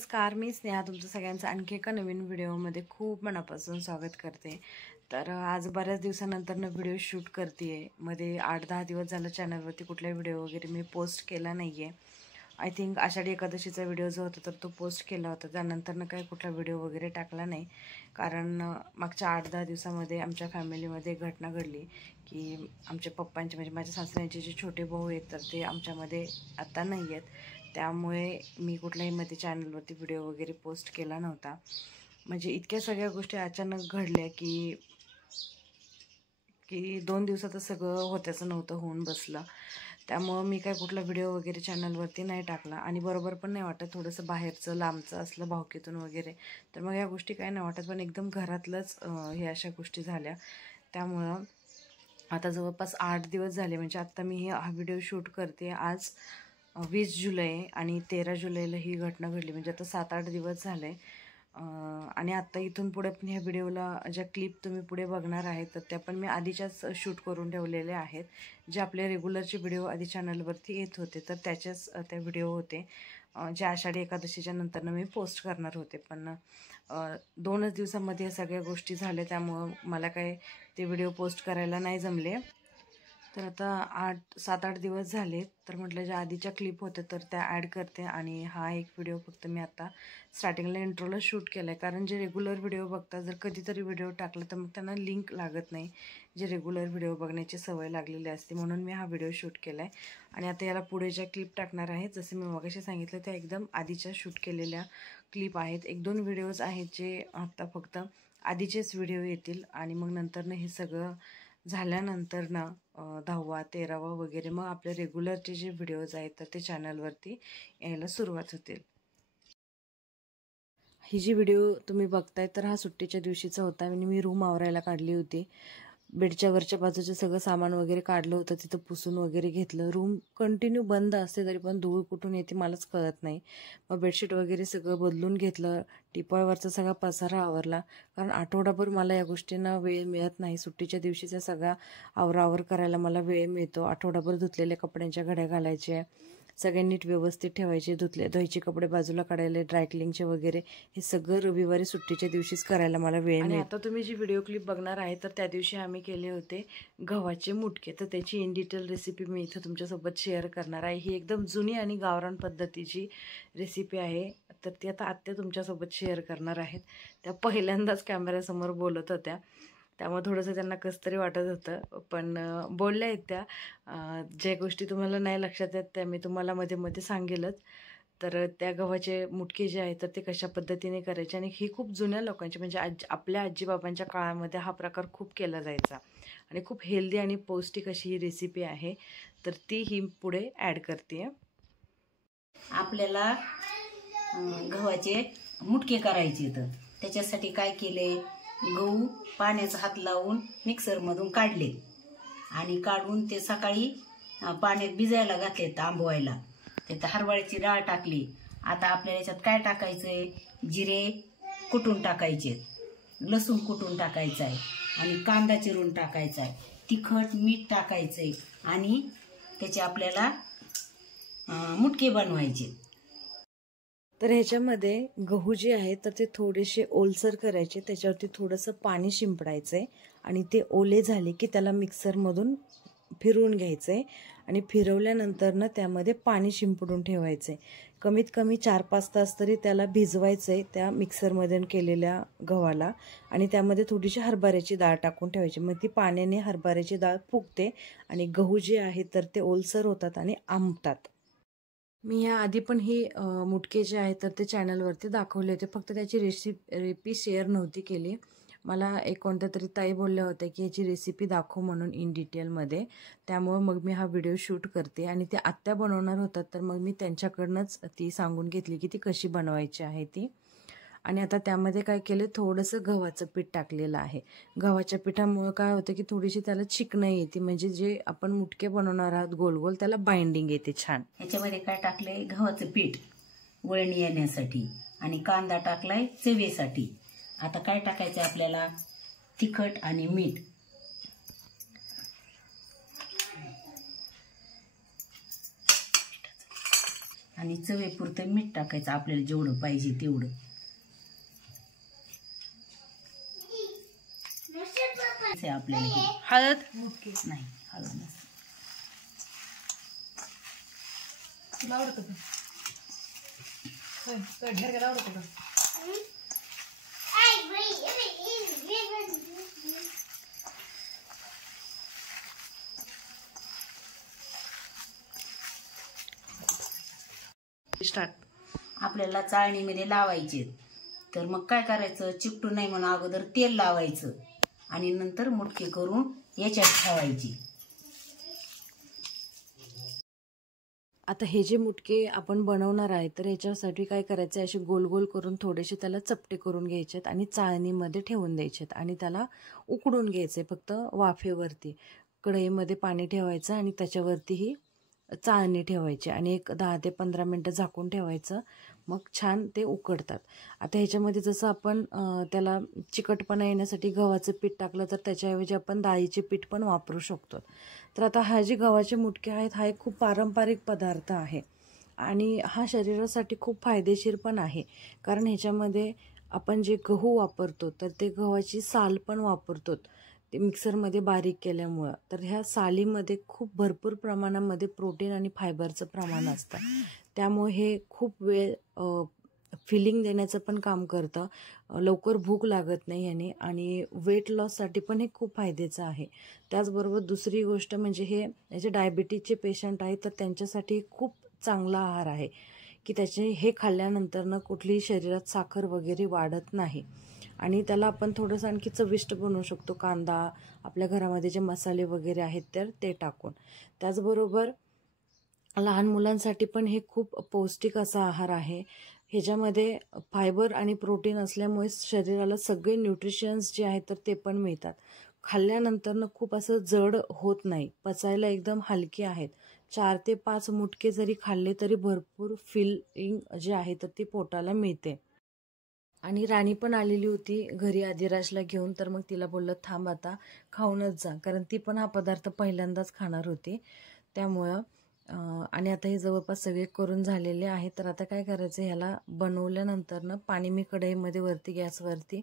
नमस्कार, मी स्नेहा तुमचं सगळ्यांचं आणखी एका नवीन व्हिडिओमध्ये खूप मनापासून स्वागत करते। तर आज बऱ्याच दिवसानंतर व्हिडिओ शूट करते आहे। मध्ये 8-10 दिवस झालं चॅनलवरती कुठला व्हिडिओ वगैरे मी पोस्ट केला नाही आहे। आय थिंक आषाढी एकादशीचा व्हिडिओ जो होता तर तो पोस्ट केला होता, त्यानंतर काही कुठला व्हिडिओ वगैरे टाकला नाही। कारण मागच्या 8-10 दिवसामध्ये आमच्या फॅमिलीमध्ये घटना घडली की आमच्या पप्पांचे म्हणजे माझ्या सासऱ्यांचे जे छोटे भाऊ आहेत तर ते आमच्यामध्ये आता नाही आहेत। त्यामुळे मी कुठल्याही मध्ये चॅनलवरती व्हिडिओ वगैरे पोस्ट केला नव्हता। म्हणजे इतक्या सगळ्या गोष्टी अचानक घडल्या की 2 दिवसातच सगळं होत्याचं नव्हतं होऊन बसलं। त्यामुळे मी काय कुठला व्हिडिओ वगैरे चॅनलवरती नाही टाकला आणि बरोबर पण नाही वाटत, थोडंसं बाहेरचं लांबचं असलं भावकीतून वगैरे तर मग या गोष्टी काय नाही वाटत, पण एकदम घरातलंच हे अशा गोष्टी झाल्या। त्यामुळं आता जवळपास 8 दिवस झाले, म्हणजे आत्ता मी हा व्हिडिओ शूट करते आज 20 जुलै आणि 13 जुलैला ही घटना घडली, म्हणजे आता 7-8 दिवस झाले। आणि आत्ता इथून पुढे पण ह्या व्हिडिओला ज्या क्लिप तुम्ही पुढे बघणार आहे तर त्या पण मी आधीच्याच शूट करून ठेवलेल्या आहेत। जे आपले रेग्युलरचे व्हिडिओ आधी चॅनलवरती येत होते तर त्याच्याच त्या व्हिडिओ होते, जे आषाढी एकादशीच्या नंतरनं मी पोस्ट करणार होते। पण 2च दिवसामध्ये या सगळ्या गोष्टी झाल्या, त्यामुळं मला काय ते व्हिडिओ पोस्ट करायला नाही जमले। तर आता 7-8 दिवस झाले, तर म्हटलं ज्या आधीच्या क्लिप होत्या तर त्या ॲड करते आणि हा एक व्हिडिओ फक्त मी आता स्टार्टिंगला इंट्रोला शूट केला आहे। कारण जे रेग्युलर व्हिडिओ बघतात जर कधीतरी व्हिडिओ टाकला तर मग त्यांना लिंक लागत नाही, जे रेग्युलर व्हिडिओ बघण्याची सवय लागलेली असते, म्हणून मी हा व्हिडिओ शूट केला आहे। आणि आता याला पुढे ज्या क्लिप टाकणार आहेत जसे मी मगाशी सांगितलं त्या एकदम आधीच्या शूट केलेल्या क्लिप आहेत। 1-2 व्हिडिओज आहेत जे आता फक्त आधीचेच व्हिडिओ येतील आणि मग नंतरनं हे सगळं झाल्यानंतर ना 10वा 13वा वगैरे मग आपले रेग्युलरचे जे व्हिडिओज आहेत तर ते चॅनलवरती यायला सुरुवात होतील। ही जी व्हिडिओ तुम्ही बघताय तर हा सुट्टीच्या दिवशीचा होता आणि मी रूम आवरायला काढली होती। बेडच्या वरच्या बाजूचं सगळं सामान वगैरे काढलं होतं, तिथं पुसून वगैरे घेतलं। रूम कंटिन्यू बंद असते तरी पण धूळ कुठून येते मलाच कळत नाही। मग बेडशीट वगैरे सगळं बदलून घेतलं, टिपॉयवरचा सगळा पसारा आवरला, कारण आठवडाभर मला या गोष्टींना वेळ मिळत नाही। सुट्टीच्या दिवशीचा सगळा आवरावर करायला मला वेळ मिळतो। आठवडाभर धुतलेल्या कपड्यांच्या घड्या घालायच्या, सगळे नीट व्यवस्थित ठेवायचे, धुवायचे कपडे बाजूला काढायला, ड्रायक्लिंगचे वगैरे हे सगळं रविवारी सुट्टीच्या दिवशीच करायला मला वेळ मिळतो। आणि आता तुम्ही जी व्हिडिओ क्लिप बघणार आहे तर त्या दिवशी आम्ही केले होते गव्हाचे मुटके, तर त्याची इन डिटेल रेसिपी मी इथं तुमच्यासोबत शेअर करणार आहे। ही एकदम जुनी आणि गावरान पद्धतीची रेसिपी आहे, तर ती आता आत्या तुमच्यासोबत शेअर करणार आहेत। त्या पहिल्यांदाच कॅमेऱ्यासमोर बोलत होत्या, त्यामुळे थोडंसं त्यांना कसं तरी वाटत होतं, पण बोलल्या आहेत त्या। ज्या गोष्टी तुम्हाला नाही लक्षात येत त्या मी तुम्हाला मध्ये मध्ये सांगेलच। तर त्या गव्हाचे मुटके जे आहेत तर ते कशा पद्धतीने करायचे, आणि ही खूप जुन्या लोकांची म्हणजे आपल्या आजीबाबांच्या काळामध्ये हा प्रकार खूप केला जायचा आणि खूप हेल्दी आणि पौष्टिक अशी ही रेसिपी आहे, तर ती ही पुढे ॲड करते। आपल्याला गव्हाचे मुटके करायचे, तर त्याच्यासाठी काय केले, गहू पाण्याचा हात लावून मिक्सरमधून काढले आणि काढून ते सकाळी पाण्यात भिजायला घातले आंबवायला। त्यात हरभऱ्याची डाळ टाकली। आता आपल्याला याच्यात काय टाकायचंय, जिरे कुटून टाकायचे, लसूण कुटून टाकायचं आहे आणि कांदा चिरून टाकायचा आहे, तिखट मीठ टाकायचंय आणि त्याचे आपल्याला मुटके बनवायचे। तर ह्याच्यामध्ये गहू जे आहेत तर ते थोडेसे ओलसर करायचे, त्याच्यावरती थोडंसं पाणी शिंपडायचं आहे आणि ते ओले झाले की त्याला मिक्सरमधून फिरवून घ्यायचं आहे आणि फिरवल्यानंतर ना त्यामध्ये पाणी शिंपडून ठेवायचं आहे। कमीत कमी 4-5 तास तरी त्याला भिजवायचं आहे त्या मिक्सरमध्ये केलेल्या गव्हाला, आणि त्यामध्ये थोडीशी हरभऱ्याची डाळ टाकून ठेवायची, मग ती पाण्याने हरभऱ्याची डाळ फुगते आणि गहू जे आहेत तर ते ओलसर होतात आणि आंबतात। मी या आधी पण हे मुटके जे आहेत तर ते चॅनलवरती दाखवले होते, फक्त त्याची रेसिपी शेअर नव्हती केली। मला एक कोणत्या तरी ताई बोलल्या होत्या की याची रेसिपी दाखव म्हणून इन डिटेलमध्ये, त्यामुळं मग मी हा व्हिडिओ शूट करते। आणि ते आत्या बनवणार होतात तर मग मी त्यांच्याकडनंच ती सांगून घेतली की ती कशी बनवायची आहे ती। आणि आता त्यामध्ये काय केलं, थोडंसं गव्हाचं पीठ टाकलेलं आहे। गव्हाच्या पिठामुळे काय होतं की थोडीशी त्याला चिकन येते, म्हणजे जे आपण मुटके बनवणार आहोत गोल गोल त्याला बाइंडिंग येते छान। ह्याच्यामध्ये काय टाकलंय, गव्हाचं पीठ वळणी येण्यासाठी आणि कांदा टाकलाय चवीसाठी। आता काय टाकायचं आपल्याला, तिखट आणि मीठ, आणि चवीपुरतं मीठ टाकायचं आपल्याला जेवढं पाहिजे तेवढं. आपल्याला हळद नाही, हळद नसते. स्टार्ट. आपल्याला चाळणीमध्ये लावायचे. तर मग काय करायचं, चिकटू नाही म्हणून अगोदर तेल लावायचं आणि नंतर मुटके करून याच्यात ठेवायचे. आता हे जे मुटके आपण बनवणार आहे तर याच्यासाठी काय करायचं, असे गोल गोल करून थोडेसे त्याला चपटे करून घ्यायचेत आणि चाळणीमध्ये ठेवून द्यायचेत आणि त्याला उकडून घ्यायचे फक्त वाफेवरती. कढईमध्ये पाणी ठेवायचं आणि त्याच्यावरती ही चाळणी ठेवायची आणि एक 10 ते 15 मिनटं झाकून ठेवायचं. मग छान ते उकडतात. आता ह्याच्यामध्ये जसं आपण त्याला चिकटपणा येण्यासाठी गव्हाचं पीठ टाकलं तर त्याच्याऐवजी आपण डाळीचे पीठ पण वापरू शकतो. तर आता हा जे गव्हाचे मुटके आहेत हा एक खूप पारंपरिक पदार्थ आहे आणि हा शरीरासाठी खूप फायदेशीर पण आहे. कारण ह्याच्यामध्ये आपण जे गहू वापरतो तर ते गव्हाची साल पण वापरतो ते मिक्सरमध्ये बारीक केल्यामुळं. तर ह्या सालीमध्ये खूप भरपूर प्रमाणामध्ये प्रोटीन आणि फायबरचं प्रमाण असतं. त्यामुळे हे खूप वेळ फिलिंग देण्याचं पण काम करतं. लवकर भूक लागत नाही याने आणि वेट लॉससाठी पण हे खूप फायद्याचं आहे. त्याचबरोबर दुसरी गोष्ट म्हणजे हे जे डायबिटीजचे पेशंट आहेत तर त्यांच्यासाठी खूप चांगला आहार आहे की त्याचे हे खाल्ल्यानंतर कुठलीही शरीरात साखर वगैरे वाढत नाही आणि त्याला आपण थोडंसं आणखी चविष्ट बनवू शकतो. कांदा, आपल्या घरामध्ये जे मसाले वगैरे आहेत तर ते टाकून. त्याचबरोबर लहान मुलांसाठी पण हे खूप पौष्टिक असा आहार आहे. ह्याच्यामध्ये फायबर आणि प्रोटीन असल्यामुळे शरीराला सगळे न्यूट्रिशन्स जे आहेत तर ते पण मिळतात. खाल्ल्यानंतर खूप असं जड होत नाही, पचायला एकदम हलके आहेत. 4 ते 5 मुटके जरी खाल्ले तरी भरपूर फिलिंग जे आहे तर ती पोटाला मिळते. आणि राणी पण आलेली होती घरी आदिराजला घेऊन, तर मग तिला बोललं थांब आता खाऊनच जा, कारण ती पण हा पदार्थ पहिल्यांदाच खाणार होती. त्यामुळं आणि आता हे जवळपास सगळे करून झालेले आहे. तर आता काय करायचं, ह्याला बनवल्यानंतर पाणी मी कढईमध्ये वरती गॅसवरती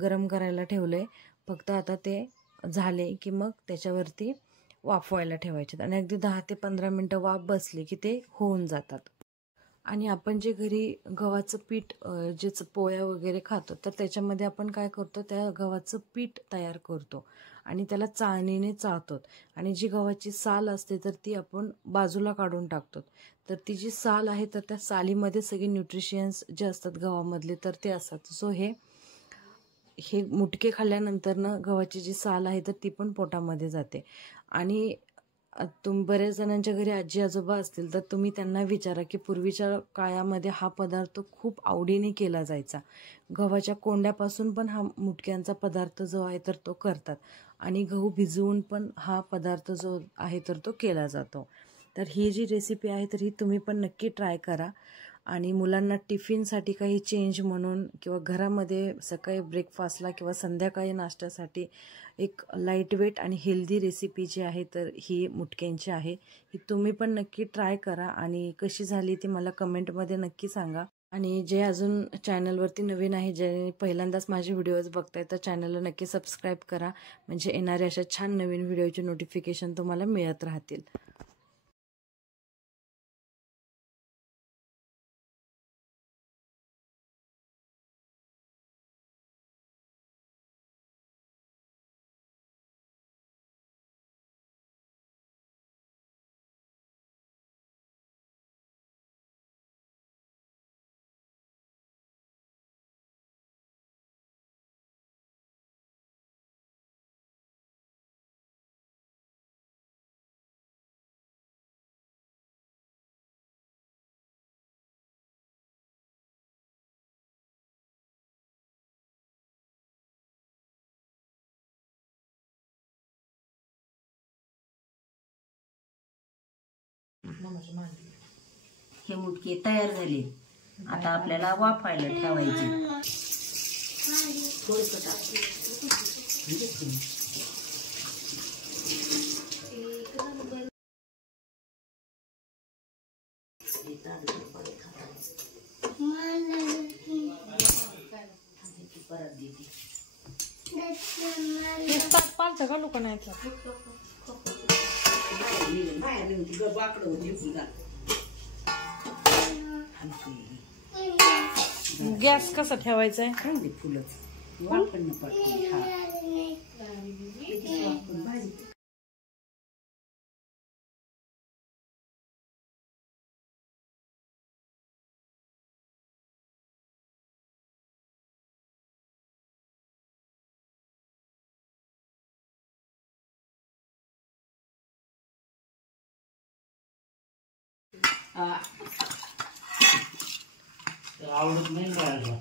गरम करायला ठेवलं आहे. फक्त आता ते झाले की मग त्याच्यावरती वाफवायला ठेवायचे आणि अगदी 10 ते 15 मिनटं वाफ बसली की ते होऊन जातात. आणि आपण जे घरी गव्हाचं पीठ जे पोळ्या वगैरे खातो तर त्याच्यामध्ये आपण काय करतो, त्या गव्हाचं पीठ तयार करतो आणि त्याला चाळणीने चाळतो आणि जी गव्हाची साल असते तर ती आपण बाजूला काढून टाकतो. तर ती जी साल आहे तर त्या सालीमध्ये सगळे न्यूट्रिशियन्स जे असतात गव्हामधले तर ते असतात. सो हे मुटके खाल्ल्यानंतर गव्हाची जी साल आहे तर ती पण पोटामध्ये जाते. आणि बऱ्याच जणांच्या घरी आजी आजोबा असतील तर तुम्ही त्यांना विचारा की पूर्वीच्या काळामध्ये हा पदार्थ खूप आवडीने केला जायचा. गव्हाच्या कोंड्यापासून पण हा मुटक्यांचा पदार्थ जो आहे तर तो करतात आणि गहू भिजवून पण हा पदार्थ जो आहे तर तो केला जातो. तर ही जी रेसिपी आहे तर ही तुम्ही पण नक्की ट्राय करा आणि मुलांना टिफिनसाठी काही चेंज म्हणून किंवा घरामध्ये सकाळी ब्रेकफास्टला किंवा संध्याकाळी नाश्त्यासाठी एक लाईटवेट आणि हेल्दी रेसिपी जी आहे तर ही मुटक्यांची आहे. ही तुम्ही पण नक्की ट्राय करा आणि कशी झाली ती मला कमेंटमध्ये नक्की सांगा. आणि जे अजून चॅनलवरती नवीन आहे, जे पहिल्यांदाच माझे व्हिडिओज बघताय तर चॅनलला नक्की सबस्क्राईब करा, म्हणजे येणाऱ्या अशा छान नवीन व्हिडिओचे नोटिफिकेशन तुम्हाला मिळत राहतील. हे मुटके तयार झाले. आता आपल्याला वाफायला ठेवायचे. पालतं का लोक नाही गॅस कसा ठेवायचा आहे फुलच वापरणं पडते आवडत नाही मला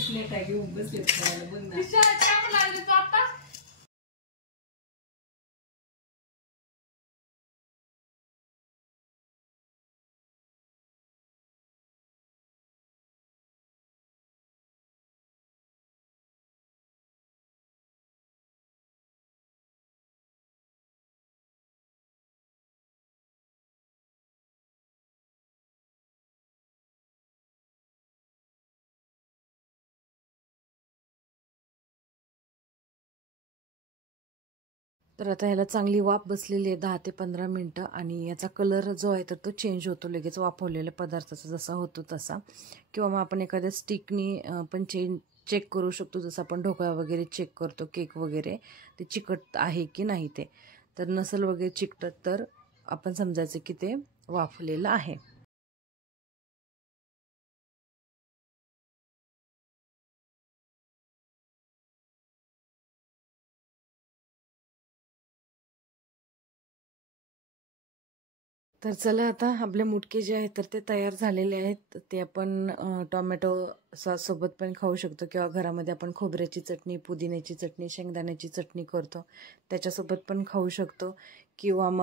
प्लेट आहे घेऊन बसले तर आता ह्याला चांगली वाफ बसलेली आहे 10 ते 15 मिनटं आणि याचा कलर जो आहे तर तो चेंज होतो लगेच वाफवलेल्या पदार्थाचा जसा होतो तसा किंवा मग आपण एखाद्या स्टिकनी पण चेक करू शकतो जसं आपण ढोकळा वगैरे चेक करतो केक वगैरे ते चिकट आहे की नाही ते तर नसल वगैरे चिकटत तर आपण समजायचं की ते वाफलेलं आहे. तर चला आता आपले मुटके जे आहेत तर ते तयार झालेले आहेत ते आपण टोमॅटो सॉस सोबत पण खाऊ शकतो किंवा घरामध्ये आपण खोबऱ्याची चटणी पुदिन्याची चटणी शेंगदाण्याची चटणी करतो त्याच्यासोबत पण खाऊ शकतो किंवा मग